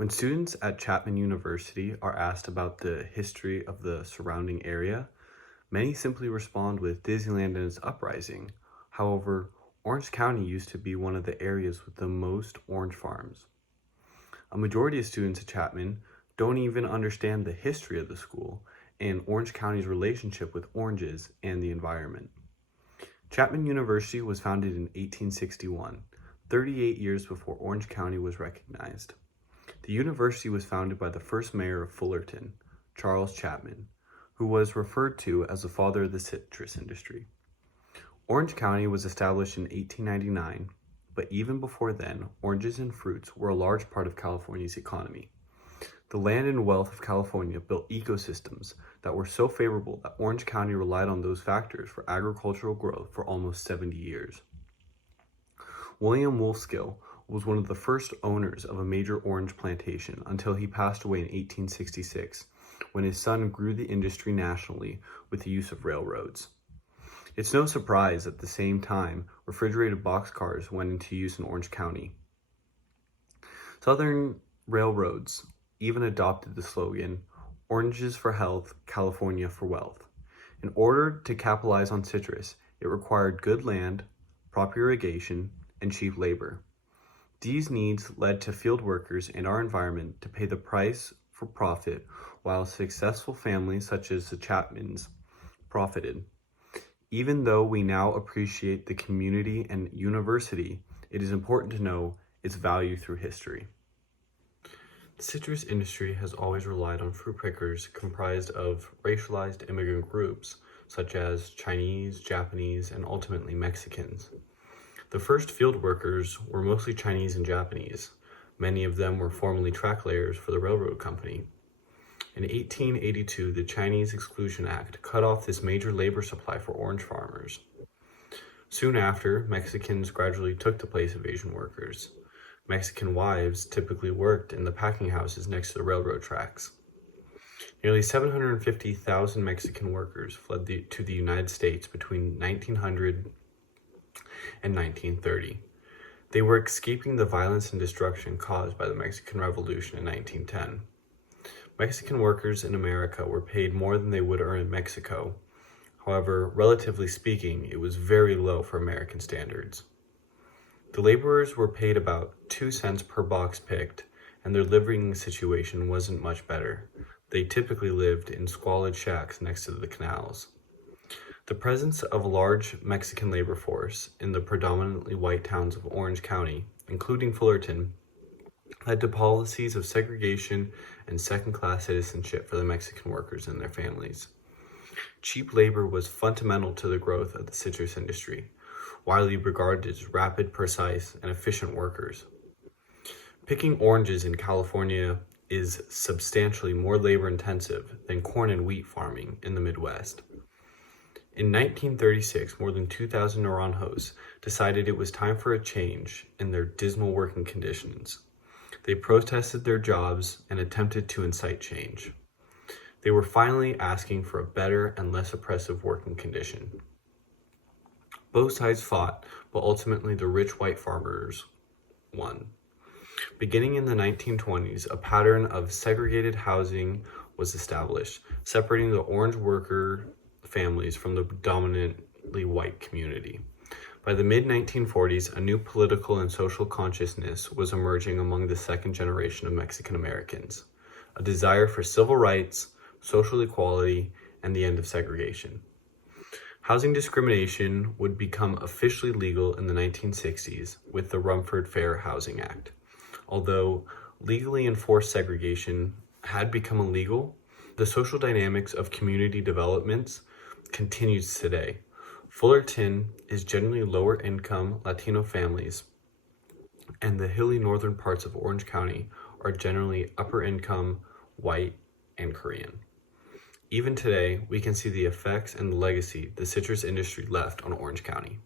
When students at Chapman University are asked about the history of the surrounding area, many simply respond with Disneyland and its uprising. However, Orange County used to be one of the areas with the most orange farms. A majority of students at Chapman don't even understand the history of the school and Orange County's relationship with oranges and the environment. Chapman University was founded in 1861, 38 years before Orange County was recognized. The university was founded by the first mayor of Fullerton, Charles Chapman, who was referred to as the father of the citrus industry. Orange County was established in 1899, but even before then, oranges and fruits were a large part of California's economy. The land and wealth of California built ecosystems that were so favorable that Orange County relied on those factors for agricultural growth for almost 70 years. William Wolfskill was one of the first owners of a major orange plantation until he passed away in 1866, when his son grew the industry nationally with the use of railroads. It's no surprise at the same time refrigerated boxcars went into use in Orange County. Southern railroads even adopted the slogan, "Oranges for health, California for wealth." In order to capitalize on citrus, it required good land, proper irrigation, and cheap labor. These needs led to field workers and our environment to pay the price for profit, while successful families such as the Chapmans profited. Even though we now appreciate the community and university, it is important to know its value through history. The citrus industry has always relied on fruit pickers comprised of racialized immigrant groups such as Chinese, Japanese, and ultimately Mexicans. The first field workers were mostly Chinese and Japanese. Many of them were formerly track layers for the railroad company. In 1882, the Chinese Exclusion Act cut off this major labor supply for orange farmers. Soon after, Mexicans gradually took the place of Asian workers. Mexican wives typically worked in the packing houses next to the railroad tracks. Nearly 750,000 Mexican workers fled to the United States between 1900 and 1930. They were escaping the violence and destruction caused by the Mexican Revolution in 1910. Mexican workers in America were paid more than they would earn in Mexico. However, relatively speaking, it was very low for American standards. The laborers were paid about 2 cents per box picked, and their living situation wasn't much better. They typically lived in squalid shacks next to the canals. The presence of a large Mexican labor force in the predominantly white towns of Orange County, including Fullerton, led to policies of segregation and second-class citizenship for the Mexican workers and their families. Cheap labor was fundamental to the growth of the citrus industry, widely regarded as rapid, precise, and efficient workers. Picking oranges in California is substantially more labor-intensive than corn and wheat farming in the Midwest. In 1936, more than 2,000 Naranjos decided it was time for a change in their dismal working conditions. They protested their jobs and attempted to incite change. They were finally asking for a better and less oppressive working condition. Both sides fought, but ultimately the rich white farmers won. Beginning in the 1920s, a pattern of segregated housing was established, separating the orange worker families from the predominantly white community. By the mid-1940s, a new political and social consciousness was emerging among the second generation of Mexican Americans, a desire for civil rights, social equality, and the end of segregation. Housing discrimination would become officially legal in the 1960s with the Rumford Fair Housing Act. Although legally enforced segregation had become illegal, the social dynamics of community developments continues today. Fullerton is generally lower income Latino families, and the hilly northern parts of Orange County are generally upper income, white, and Korean. Even today, we can see the effects and the legacy the citrus industry left on Orange County.